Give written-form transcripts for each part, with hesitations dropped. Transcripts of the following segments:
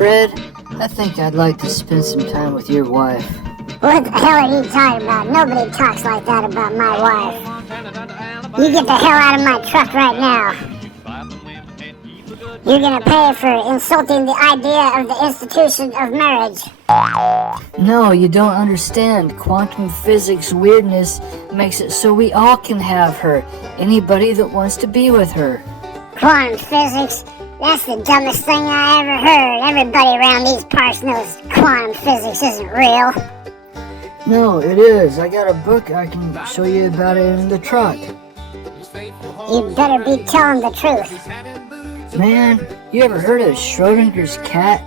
Red, I think I'd like to spend some time with your wife. What the hell are you talking about? Nobody talks like that about my wife. You get the hell out of my truck right now. You're gonna pay for insulting the idea of the institution of marriage. No, you don't understand. Quantum physics weirdness makes it so we all can have her. Anybody that wants to be with her. Quantum physics? That's the dumbest thing I ever heard. Everybody around these parts knows quantum physics isn't real. No, it is. I got a book I can show you about it in the truck. You better be telling the truth. Man, you ever heard of Schrödinger's cat?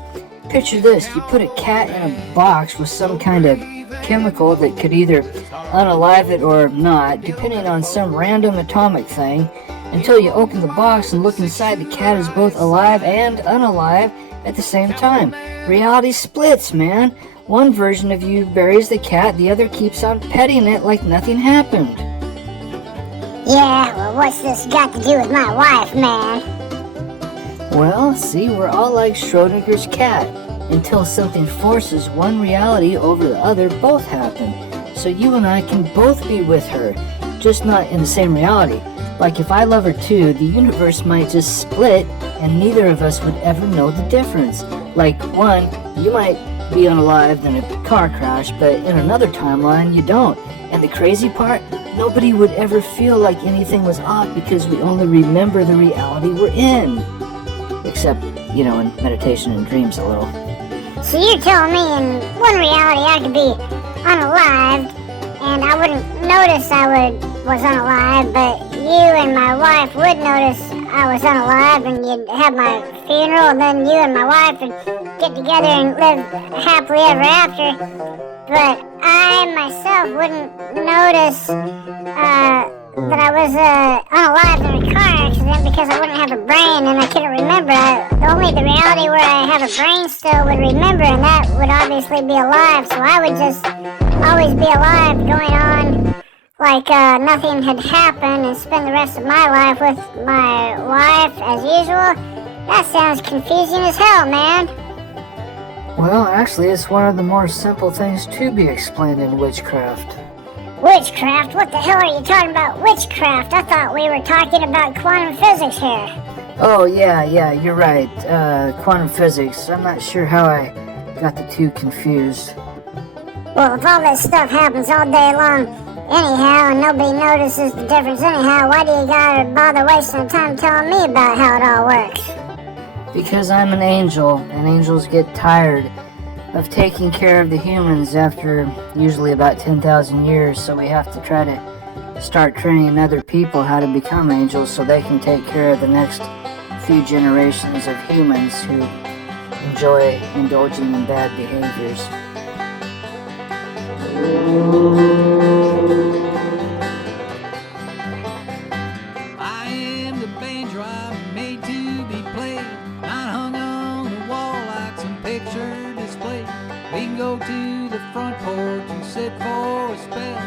Picture this, you put a cat in a box with some kind of chemical that could either unalive it or not, depending on some random atomic thing, until you open the box and look inside. The cat is both alive and unalive at the same time. Reality splits, man. One version of you buries the cat, the other keeps on petting it like nothing happened. Yeah, well, what's this got to do with my wife, man? Well, see, we're all like Schrödinger's cat. Until something forces one reality over the other, both happen. So you and I can both be with her, just not in the same reality. Like if I love her too, the universe might just split and neither of us would ever know the difference. Like one, you might be unalived in a car crash, but in another timeline you don't. And the crazy part, nobody would ever feel like anything was off because we only remember the reality we're in. Except, in meditation and dreams a little. So you're telling me in one reality I could be unalived and I wouldn't notice I was unalive, but you and my wife would notice I was unalive, and you'd have my funeral, and then you and my wife would get together and live happily ever after. But I myself wouldn't notice that I was unalive in a car accident because I wouldn't have a brain and I couldn't remember. Only the reality where I have a brain still would remember, and that would obviously be alive. So I would just always be alive, going on like nothing had happened, and spend the rest of my life with my wife as usual. That sounds confusing as hell, man. Well, actually, it's one of the more simple things to be explained in witchcraft. Witchcraft? What the hell are you talking about witchcraft? I thought we were talking about quantum physics here. Oh, yeah, you're right. Quantum physics. I'm not sure how I got the two confused. Well, if all this stuff happens all day long anyhow, and nobody notices the difference anyhow, why do you gotta bother wasting time telling me about how it all works? Because I'm an angel, and angels get tired of taking care of the humans after usually about 10,000 years, so we have to try to start training other people how to become angels so they can take care of the next few generations of humans who enjoy indulging in bad behaviors. I am the Banjo, I'm made to be played, not hung on the wall like some picture display. We can go to the front porch and sit for a spell.